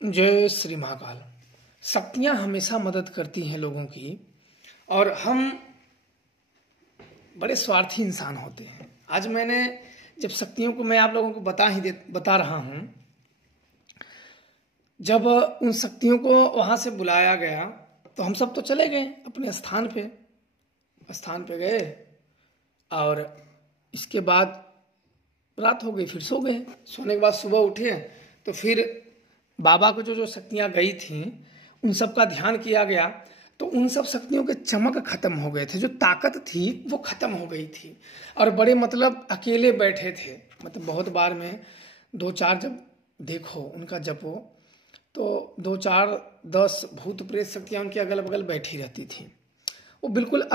जय श्री महाकाल। शक्तियां हमेशा मदद करती हैं लोगों की, और हम बड़े स्वार्थी इंसान होते हैं। आज मैंने जब शक्तियों को मैं आप लोगों को बता रहा हूं, जब उन शक्तियों को वहां से बुलाया गया तो हम सब तो चले गए अपने स्थान पे गए, और इसके बाद रात हो गई, फिर सो गए। सोने के बाद सुबह उठे तो फिर बाबा को जो शक्तियां गई थी उन सब का ध्यान किया गया, तो उन सब शक्तियों के चमक खत्म हो गए थे, जो ताकत थी वो खत्म हो गई थी। और बड़े मतलब अकेले बैठे थे। मतलब बहुत बार में 2-4 जब देखो उनका जपो तो 2-4-10 भूत प्रेत शक्तियां उनके अगल बगल बैठी रहती थी। वो बिल्कुल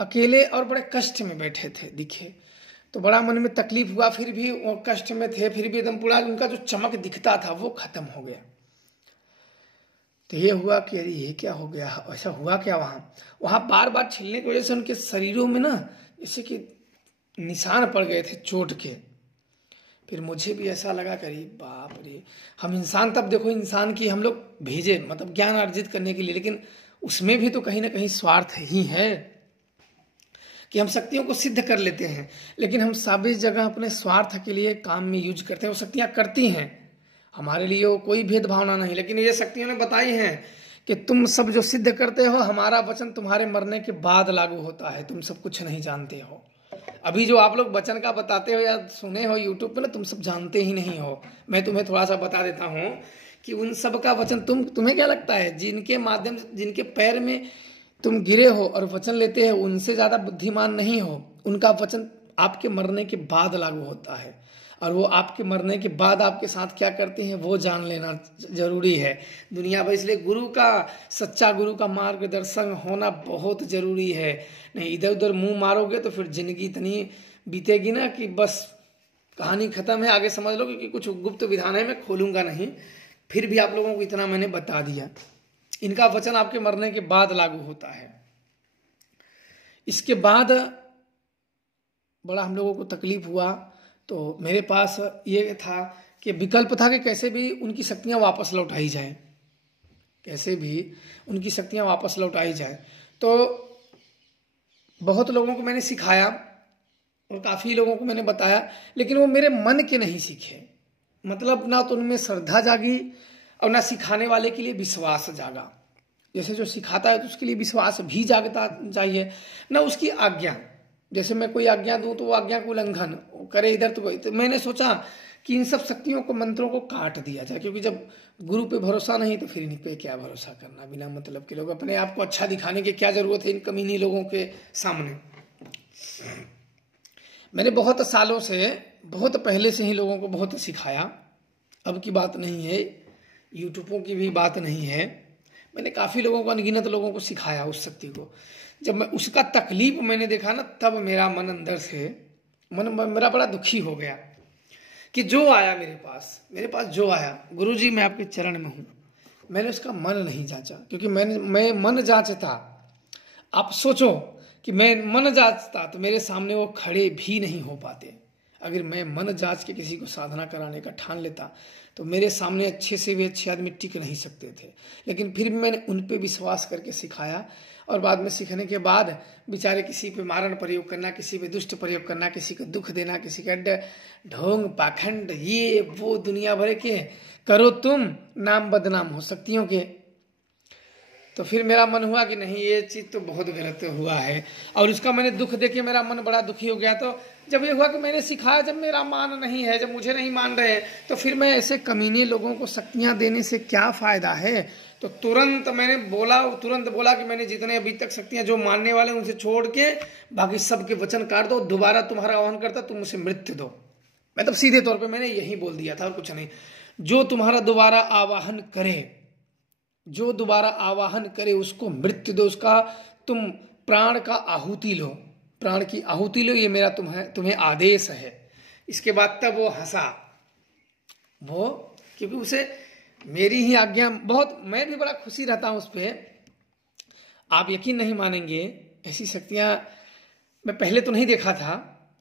अकेले और बड़े कष्ट में बैठे थे दिखे, तो बड़ा मन में तकलीफ हुआ। फिर भी वो कष्ट में थे, फिर भी एकदम पूरा उनका जो चमक दिखता था वो खत्म हो गया। तो ये हुआ कि अरे ये क्या हो गया, ऐसा हुआ क्या। वहां बार बार छिलने की वजह से उनके शरीरों में ना जैसे कि निशान पड़ गए थे चोट के। फिर मुझे भी ऐसा लगा कि अरे बाप रे, हम इंसान, तब देखो इंसान की हम लोग भेजे मतलब ज्ञान अर्जित करने के लिए, लेकिन उसमें भी तो कहीं ना कहीं स्वार्थ ही है कि हम शक्तियों को सिद्ध कर लेते हैं, लेकिन हम सभी जगह अपने स्वार्थ के लिए काम में यूज करते हैं। वो शक्तियां करती हैं हमारे लिए, वो कोई भेदभावना नहीं, लेकिन ये शक्तियों ने बताई हैं कि तुम सब जो सिद्ध करते हो, हमारा वचन तुम्हारे मरने के बाद लागू होता है, तुम सब कुछ नहीं जानते हो। अभी जो आप लोग वचन का बताते हो या सुने हो यूट्यूब पे ना, तुम सब जानते ही नहीं हो। मैं तुम्हें थोड़ा सा बता देता हूँ कि उन सब का वचन तुम्हें क्या लगता है, जिनके माध्यम से, जिनके पैर में तुम गिरे हो और वचन लेते हो, उनसे ज्यादा बुद्धिमान नहीं हो। उनका वचन आपके मरने के बाद लागू होता है, और वो आपके मरने के बाद आपके साथ क्या करते हैं वो जान लेना जरूरी है दुनिया भर। इसलिए सच्चा गुरु का मार्गदर्शन होना बहुत जरूरी है। नहीं इधर उधर मुंह मारोगे तो फिर जिंदगी इतनी बीतेगी ना कि बस कहानी खत्म है। आगे समझ लो कि कुछ गुप्त विधान है, मैं खोलूंगा नहीं। फिर भी आप लोगों को इतना मैंने बता दिया, इनका वचन आपके मरने के बाद लागू होता है। इसके बाद बड़ा हम लोगों को तकलीफ हुआ, तो मेरे पास ये था कि विकल्प था कि कैसे भी उनकी शक्तियां वापस लौटाई जाए, कैसे भी उनकी शक्तियां वापस लौटाई जाए। तो बहुत लोगों को मैंने सिखाया और काफी लोगों को मैंने बताया, लेकिन वो मेरे मन के नहीं सीखे। मतलब ना तो उनमें श्रद्धा जागी और ना सिखाने वाले के लिए विश्वास जागा। जैसे जो सिखाता है तो उसके लिए विश्वास भी जागता चाहिए, ना उसकी आज्ञा। जैसे मैं कोई आज्ञा दूं तो वो आज्ञा को उल्लंघन करे इधर तो मैंने सोचा कि इन सब शक्तियों को, मंत्रों को काट दिया जाए, क्योंकि जब गुरु पे भरोसा नहीं तो फिर इन पे क्या भरोसा करना। बिना मतलब के लोग अपने आप को अच्छा दिखाने की क्या जरूरत है इन कमीनी लोगों के सामने। मैंने बहुत सालों से, बहुत पहले से ही लोगों को बहुत सिखाया। अब की बात नहीं है, यूट्यूबों की भी बात नहीं है। मैंने काफी लोगों को, अनगिनत लोगों को सिखाया उस शक्ति को। जब मैं उसका तकलीफ मैंने देखा ना, तब मेरा मन अंदर से मेरा बड़ा दुखी हो गया कि जो आया मेरे पास जो आया, गुरुजी मैं आपके चरण में हूं, मैंने उसका मन नहीं जांचा। क्योंकि मैं मन जांचता, आप सोचो कि मैं मन जांचता तो मेरे सामने वो खड़े भी नहीं हो पाते। अगर मैं मन जांच के किसी को साधना कराने का ठान लेता तो मेरे सामने अच्छे से भी अच्छे आदमी टिक नहीं सकते थे। लेकिन फिर भी मैंने उन पे विश्वास करके सिखाया, और बाद में सीखने के बाद बेचारे किसी पे मारण प्रयोग करना, किसी पे दुष्ट प्रयोग करना, किसी को दुख देना, किसी का ढोंग पाखंड ये वो दुनिया भर के करो, तुम नाम बदनाम हो शक्तियों के। तो फिर मेरा मन हुआ कि नहीं, ये चीज तो बहुत गलत हुआ है, और उसका मैंने दुख देखे मेरा मन बड़ा दुखी हो गया। तो जब ये हुआ कि मैंने सिखाया, जब मेरा मान नहीं है, जब मुझे नहीं मान रहे हैं, तो फिर मैं ऐसे कमीने लोगों को शक्तियां देने से क्या फायदा है। तो तुरंत बोला कि मैंने जितने अभी तक शक्तियां जो मानने वाले उनसे छोड़ के बाकी सबके वचन काट दो, दोबारा तुम्हारा आह्वान करता तुम मुझे मृत्यु दो। मतलब सीधे तौर पे मैंने यही बोल दिया था और कुछ नहीं। जो तुम्हारा दोबारा आवाहन करे उसको मृत्यु दो, उसका तुम प्राण का आहुति लो, प्राण की आहुति लो, ये मेरा तुम्हें आदेश है। इसके बाद तब वो हंसा, वो क्योंकि उसे मेरी ही आज्ञा बहुत, मैं भी बड़ा खुशी रहता हूं उस पर। आप यकीन नहीं मानेंगे, ऐसी शक्तियां मैं पहले तो नहीं देखा था।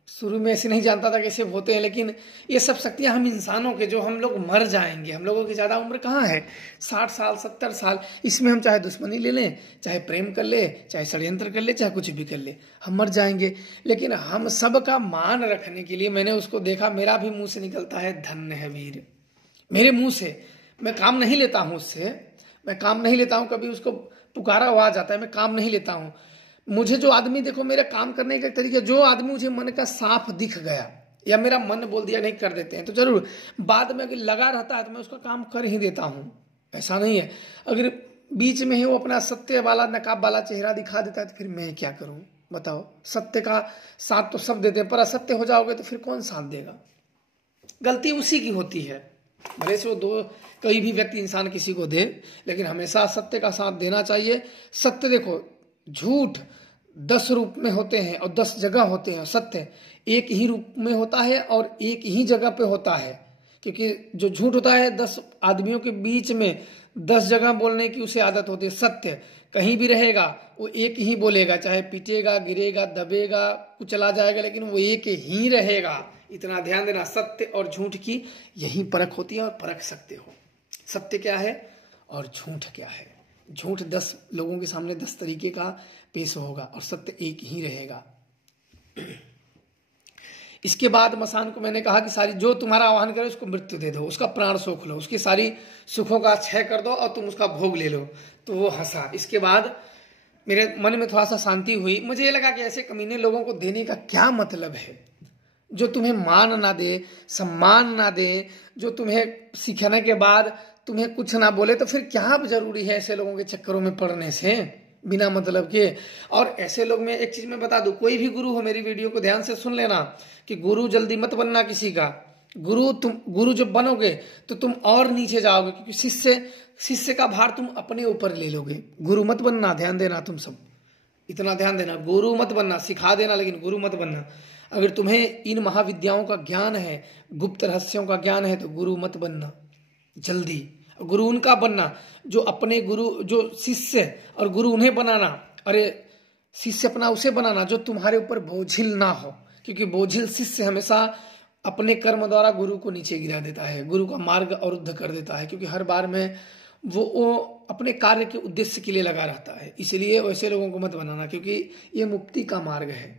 शुरू में ऐसे नहीं जानता था कैसे होते हैं, लेकिन ये सब शक्तियां हम इंसानों के, जो हम लोग मर जाएंगे, हम लोगों की ज़्यादा उम्र कहाँ है, 60 साल 70 साल, इसमें हम चाहे दुश्मनी ले लें, चाहे प्रेम कर ले, चाहे षड्यंत्र कर ले, चाहे कुछ भी कर ले, हम मर जाएंगे। लेकिन हम सब का मान रखने के लिए मैंने उसको देखा, मेरा भी मुंह से निकलता है धन्य है वीर, मेरे मुंह से। मैं काम नहीं लेता हूँ उससे, मैं काम नहीं लेता हूँ, कभी उसको पुकारा हुआ आ जाता है, मैं काम नहीं लेता हूँ। मुझे जो आदमी, देखो मेरा काम करने का तरीका, जो आदमी मुझे मन का साफ दिख गया या मेरा मन बोल दिया नहीं कर देते हैं तो जरूर बाद में अगर लगा रहता है तो मैं उसका काम कर ही देता हूं, ऐसा नहीं है। अगर बीच में ही वो अपना सत्य वाला नकाब वाला चेहरा दिखा देता है तो फिर मैं क्या करूं बताओ। सत्य का साथ तो सब देते हैं, पर असत्य हो जाओगे तो फिर कौन साथ देगा। गलती उसी की होती है, भले से वो कोई भी व्यक्ति इंसान किसी को दे, लेकिन हमेशा सत्य का साथ देना चाहिए। सत्य देखो, झूठ 10 रूप में होते हैं और 10 जगह होते हैं, सत्य एक ही रूप में होता है और एक ही जगह पे होता है। क्योंकि जो झूठ होता है 10 आदमियों के बीच में 10 जगह बोलने की उसे आदत होती है। सत्य कहीं भी रहेगा वो एक ही बोलेगा, चाहे पीटेगा, गिरेगा, दबेगा, कुचला जाएगा, लेकिन वो एक ही रहेगा। इतना ध्यान देना, सत्य और झूठ की यही परख होती है और परख सकते हो सत्य क्या है और झूठ क्या है। झूठ 10 लोगों के सामने 10 तरीके का पेश होगा और सत्य एक ही रहेगा। इसके बाद मसान को मैंने कहा कि सारी जो तुम्हारा आह्वान करे उसको मृत्यु दे दो, उसका प्राण सोख लो, उसकी सारी सुखों का क्षय कर दो और तुम उसका भोग ले लो। तो वो हंसा। इसके बाद मेरे मन में थोड़ा सा शांति हुई। मुझे ये लगा कि ऐसे कमीने लोगों को देने का क्या मतलब है, जो तुम्हें मान ना दे, सम्मान ना दे, जो तुम्हें सिखाने के बाद तुम्हें कुछ ना बोले, तो फिर क्या जरूरी है ऐसे लोगों के चक्करों में पड़ने से बिना मतलब के। और ऐसे लोग, में एक चीज मैं बता दूं, कोई भी गुरु हो मेरी वीडियो को ध्यान से सुन लेना कि गुरु जल्दी मत बनना किसी का। गुरु जब बनोगे तो तुम और नीचे जाओगे, क्योंकि शिष्य का भार तुम अपने ऊपर ले लोगे। गुरु मत बनना, ध्यान देना तुम सब, इतना ध्यान देना, गुरु मत बनना, सिखा देना लेकिन गुरु मत बनना। अगर तुम्हें इन महाविद्याओं का ज्ञान है, गुप्त रहस्यों का ज्ञान है, तो गुरु मत बनना जल्दी। गुरु उनका बनना जो अपने गुरु, जो शिष्य और गुरु उन्हें बनाना। अरे शिष्य अपना उसे बनाना जो तुम्हारे ऊपर बोझिल ना हो, क्योंकि बोझिल शिष्य हमेशा अपने कर्म द्वारा गुरु को नीचे गिरा देता है, गुरु का मार्ग अवरुद्ध कर देता है, क्योंकि हर बार में वो अपने कार्य के उद्देश्य के लिए लगा रहता है। इसलिए वैसे लोगों को मत बनाना, क्योंकि ये मुक्ति का मार्ग है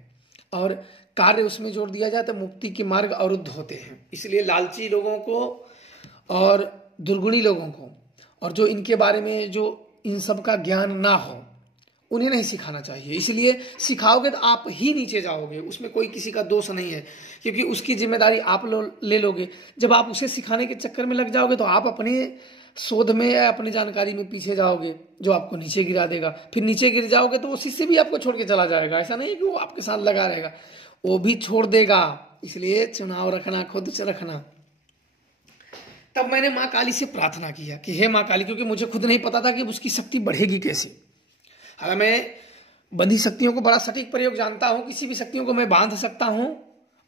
और कार्य उसमें जोड़ दिया जाए तो मुक्ति के मार्ग अवरुद्ध होते हैं। इसलिए लालची लोगों को और दुर्गुणी लोगों को और जो इनके बारे में जो इन सब का ज्ञान ना हो उन्हें नहीं सिखाना चाहिए। इसलिए सिखाओगे तो आप ही नीचे जाओगे, उसमें कोई किसी का दोष नहीं है, क्योंकि उसकी जिम्मेदारी आप ले लोगे। जब आप उसे सिखाने के चक्कर में लग जाओगे तो आप अपने शोध में या अपनी जानकारी में पीछे जाओगे, जो आपको नीचे गिरा देगा। फिर नीचे गिर जाओगे तो वो शिष्य भी आपको छोड़ के चला जाएगा। ऐसा नहीं कि वो आपके साथ लगा रहेगा, वो भी छोड़ देगा। इसलिए चुनाव रखना, खुद से रखना। तब मैंने माँ काली से प्रार्थना किया कि हे माँ काली, क्योंकि मुझे खुद नहीं पता था कि उसकी शक्ति बढ़ेगी कैसे। हालांकि मैं बंधी शक्तियों को बड़ा सटीक प्रयोग जानता हूँ, किसी भी शक्तियों को मैं बांध सकता हूँ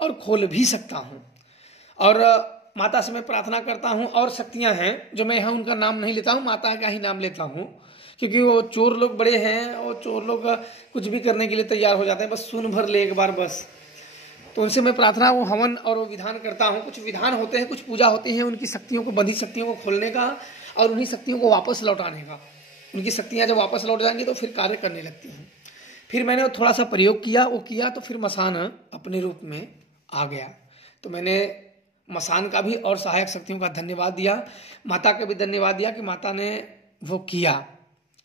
और खोल भी सकता हूँ। और माता से मैं प्रार्थना करता हूँ। और शक्तियाँ हैं जो मैं यहाँ उनका नाम नहीं लेता हूँ, माता का ही नाम लेता हूँ, क्योंकि वो चोर लोग बड़े हैं और चोर लोग कुछ भी करने के लिए तैयार हो जाते हैं, बस सुन भर ले एक बार बस। तो उनसे मैं प्रार्थना, वो हवन और वो विधान करता हूँ। कुछ विधान होते हैं, कुछ पूजा होती है उनकी शक्तियों को, बंधी शक्तियों को खोलने का और उन्हीं शक्तियों को वापस लौटाने का। उनकी शक्तियाँ जब वापस लौट जाएंगी तो फिर कार्य करने लगती हैं। फिर मैंने थोड़ा सा प्रयोग किया, वो किया तो फिर मसान अपने रूप में आ गया। तो मैंने मसान का भी और सहायक शक्तियों का धन्यवाद दिया, माता का भी धन्यवाद दिया कि माता ने वो किया।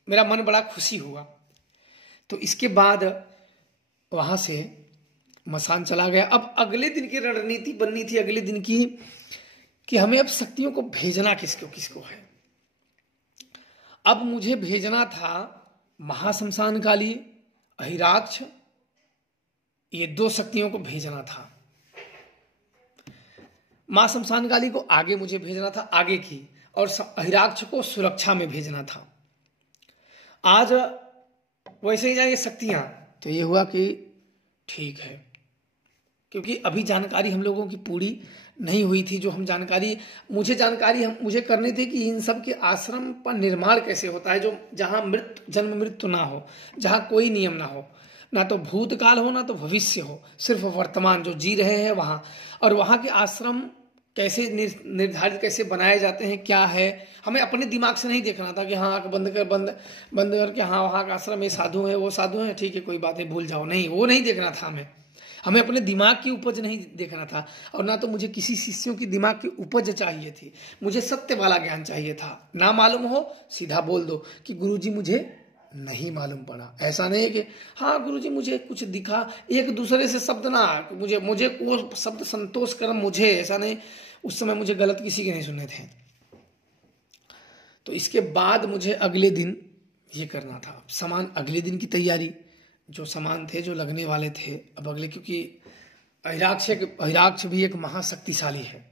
मेरा मन बड़ा खुशी हुआ। तो इसके बाद वहाँ से मसान चला गया। अब अगले दिन की रणनीति बननी थी, अगले दिन की, कि हमें अब शक्तियों को भेजना किसको किसको है। अब मुझे भेजना था महाशमशान काली, अहिराक्ष, ये 2 शक्तियों को भेजना था। मां शमशान काली को आगे मुझे भेजना था, आगे की, और अहिराक्ष को सुरक्षा में भेजना था। आज वैसे ही जाएंगे शक्तियां, तो ये हुआ कि ठीक है, क्योंकि अभी जानकारी हम लोगों की पूरी नहीं हुई थी। जो हम जानकारी मुझे करनी थी कि इन सब के आश्रम पर निर्माण कैसे होता है, जो जहां जन्म मृत्यु ना हो, जहां कोई नियम ना हो। ना तो भूतकाल हो ना तो भविष्य हो, सिर्फ वर्तमान जो जी रहे हैं वहाँ। और वहाँ के आश्रम कैसे निर्धारित कैसे बनाए जाते हैं, क्या है, हमें अपने दिमाग से नहीं देखना था कि हाँ आँख बंद करके हाँ वहाँ का आश्रम ये साधु है वो साधु है, ठीक है कोई बात नहीं भूल जाओ, नहीं वो नहीं देखना था हमें अपने दिमाग की उपज नहीं देखना था। और ना तो मुझे किसी शिष्यों की दिमाग की उपज चाहिए थी, मुझे सत्य वाला ज्ञान चाहिए था। ना मालूम हो सीधा बोल दो कि गुरुजी मुझे नहीं मालूम पड़ा। ऐसा नहीं है कि हाँ गुरुजी मुझे कुछ दिखा, एक दूसरे से शब्द ना मुझे वो शब्द संतोष कर मुझे, ऐसा नहीं, उस समय मुझे गलत किसी के नहीं सुने थे। तो इसके बाद मुझे अगले दिन ये करना था सामान, अगले दिन की तैयारी, जो सामान थे जो लगने वाले थे अब अगले, क्योंकि अहिराक्ष भी एक महाशक्तिशाली है,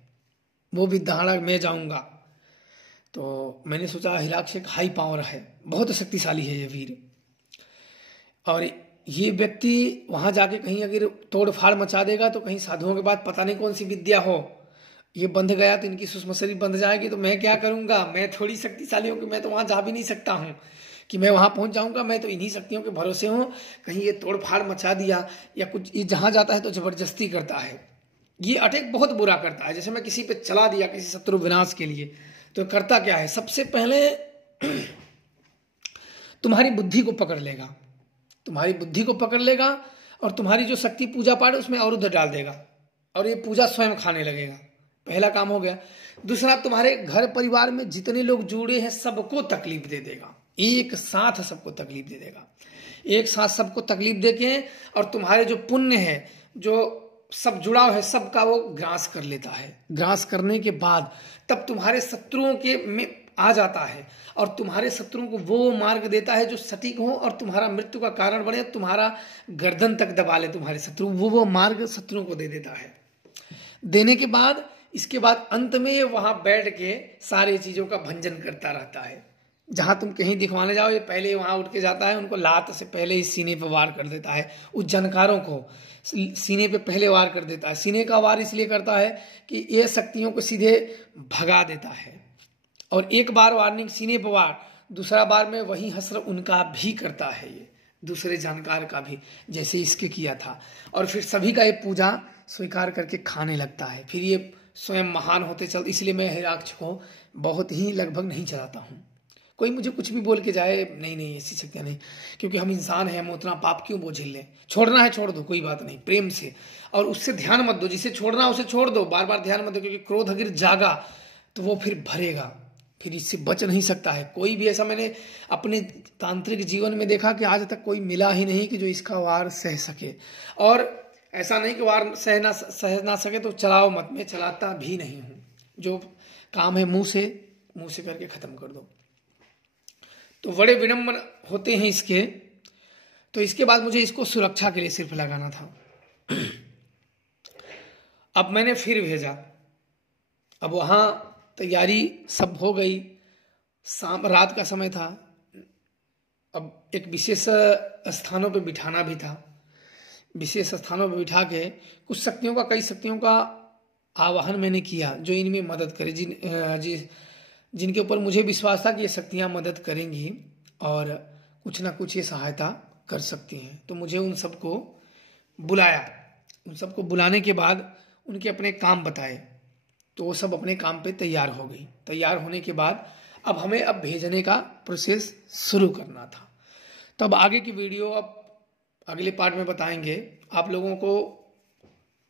वो भी दहाड़ा मैं जाऊंगा। तो मैंने सोचा अहिराक्ष एक हाई पावर है, बहुत शक्तिशाली है ये वीर, और ये व्यक्ति वहां जाके कहीं अगर तोड़ फाड़ मचा देगा तो कहीं साधुओं के बाद पता नहीं कौन सी विद्या हो, ये बंध गया तो इनकी सुषमा शरीर बंध जाएगी, तो मैं क्या करूंगा, मैं थोड़ी शक्तिशाली हूँ कि मैं तो वहां जा भी नहीं सकता हूँ कि मैं वहां पहुंच जाऊंगा, मैं तो इन्हीं शक्तियों के भरोसे हूँ। कहीं ये तोड़ फाड़ मचा दिया या कुछ, ये जहां जाता है तो जबरदस्ती करता है, ये अटैक बहुत बुरा करता है। जैसे मैं किसी पे चला दिया किसी शत्रु विनाश के लिए, तो करता क्या है, सबसे पहले तुम्हारी बुद्धि को पकड़ लेगा, तुम्हारी बुद्धि को पकड़ लेगा और तुम्हारी जो शक्ति पूजा पाठ है उसमें अवरुद्ध डाल देगा और ये पूजा स्वयं खाने लगेगा। पहला काम हो गया। दूसरा, तुम्हारे घर परिवार में जितने लोग जुड़े हैं सबको तकलीफ दे देगा, एक साथ सबको तकलीफ दे देगा, एक साथ सबको तकलीफ देके, और तुम्हारे जो पुण्य है जो सब जुड़ाव है सबका वो ग्रास कर लेता है। ग्रास करने के बाद तब तुम्हारे शत्रुओं के में आ जाता है और तुम्हारे शत्रुओं को वो मार्ग देता है जो सटीक हो और तुम्हारा मृत्यु का कारण बने, तुम्हारा गर्दन तक दबा ले तुम्हारे शत्रु, वो मार्ग शत्रुओं को दे देता है। देने के बाद इसके बाद अंत में ये वहां बैठ के सारी चीजों का भंजन करता रहता है। जहां तुम कहीं दिखवाने जाओ ये पहले वहां उठ के जाता है, उनको लात से पहले ही सीने पे वार कर देता है, उस जानकारों को सीने पे पहले वार कर देता है। सीने का वार इसलिए करता है कि ये शक्तियों को सीधे भगा देता है, और एक बार वार्निंग सीने पर वार, दूसरा बार में वही हस्र उनका भी करता है, ये दूसरे जानकार का भी, जैसे इसके किया था। और फिर सभी का ये पूजा स्वीकार करके खाने लगता है। फिर ये स्वयं महान होते चलते, इसलिए मैं हिराक्ष को बहुत ही लगभग नहीं चलाता हूँ। कोई मुझे कुछ भी बोल के जाए, नहीं ऐसी शक्तियाँ नहीं, क्योंकि हम इंसान हैं, हम उतना पाप क्यों बोझ लें। छोड़ना है छोड़ दो, कोई बात नहीं, प्रेम से, और उससे ध्यान मत दो, जिसे छोड़ना उसे छोड़ दो, बार बार ध्यान मत दो, क्योंकि क्रोध अगर जागा तो वो फिर भरेगा, फिर इससे बच नहीं सकता है कोई भी। ऐसा मैंने अपने तांत्रिक जीवन में देखा कि आज तक कोई मिला ही नहीं कि जो इसका वार सह सके। और ऐसा नहीं कि वार सह ना सके तो चलाओ मत, मैं चलाता भी नहीं हूँ, जो काम है मुंह से करके खत्म कर दो। तो बड़े विनम्र होते हैं इसके। तो इसके बाद मुझे इसको सुरक्षा के लिए सिर्फ लगाना था। अब मैंने फिर भेजा, अब वहां तैयारी सब हो गई, शाम रात का समय था। अब एक विशेष स्थानों पे बिठाना भी था, विशेष स्थानों पे बिठा के कुछ शक्तियों का, कई शक्तियों का आवाहन मैंने किया जो इनमें मदद करे, जिनके ऊपर मुझे विश्वास था कि ये शक्तियां मदद करेंगी और कुछ ना कुछ ये सहायता कर सकती हैं। तो मुझे उन सबको बुलाया, उन सबको बुलाने के बाद उनके अपने काम बताए, तो वो सब अपने काम पे तैयार हो गई। तैयार होने के बाद अब हमें अब भेजने का प्रोसेस शुरू करना था। तब आगे की वीडियो अब अगले पार्ट में बताएंगे। आप लोगों को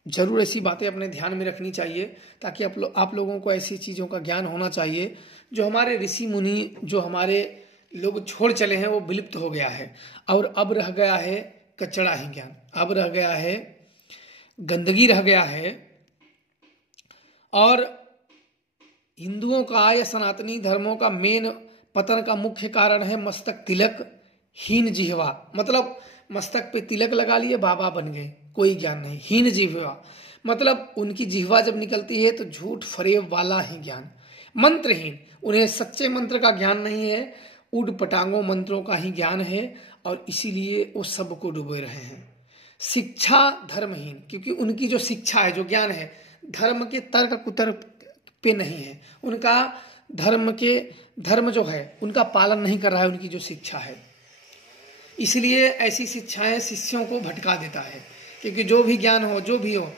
जरूर ऐसी बातें अपने ध्यान में रखनी चाहिए, ताकि आप लोगों को ऐसी चीज़ों का ज्ञान होना चाहिए जो हमारे ऋषि मुनि, जो हमारे लोग छोड़ चले हैं, वो विलुप्त हो गया है और अब रह गया है कचड़ा ही ज्ञान, अब रह गया है गंदगी, रह गया है। और हिंदुओं का या सनातनी धर्मों का मेन पतन का मुख्य कारण है मस्तक तिलक हीन जिह्वा, मतलब मस्तक पे तिलक लगा लिए बाबा बन गए, कोई ज्ञान नहीं। हीन जिह्वा मतलब उनकी जिह्वा जब निकलती है तो झूठ फरेब वाला ही ज्ञान, मंत्रहीन, उन्हें सच्चे मंत्र का ज्ञान नहीं है, उड पटांगों मंत्रों का ही ज्ञान है, और इसीलिए वो सबको डुबो रहे हैं। शिक्षा धर्महीन, क्योंकि उनकी जो शिक्षा है, जो ज्ञान है, धर्म के तर्क कुतर्क पे नहीं है, उनका धर्म जो है उनका पालन नहीं कर रहा है, उनकी जो शिक्षा है। इसलिए ऐसी शिक्षाएं शिष्यों को भटका देता है, क्योंकि जो भी ज्ञान हो, जो भी हो,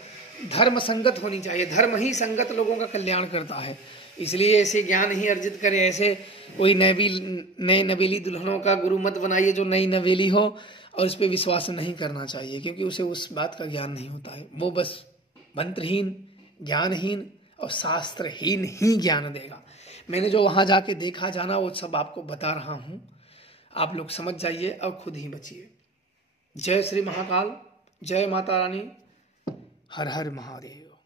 धर्म संगत होनी चाहिए। धर्म ही संगत लोगों का कल्याण करता है। इसलिए ऐसे ज्ञान ही अर्जित करें। ऐसे कोई नए नवेली दुल्हनों का गुरु मत बनाइए जो नई नवेली हो, और इस पर विश्वास नहीं करना चाहिए, क्योंकि उसे उस बात का ज्ञान नहीं होता है। वो बस मंत्रहीन, ज्ञानहीन और शास्त्रहीन ही ज्ञान देगा। मैंने जो वहां जाके देखा जाना, वो सब आपको बता रहा हूं। आप लोग समझ जाइए और खुद ही बचिए। जय श्री महाकाल, जय माता रानी, हर हर महादेव।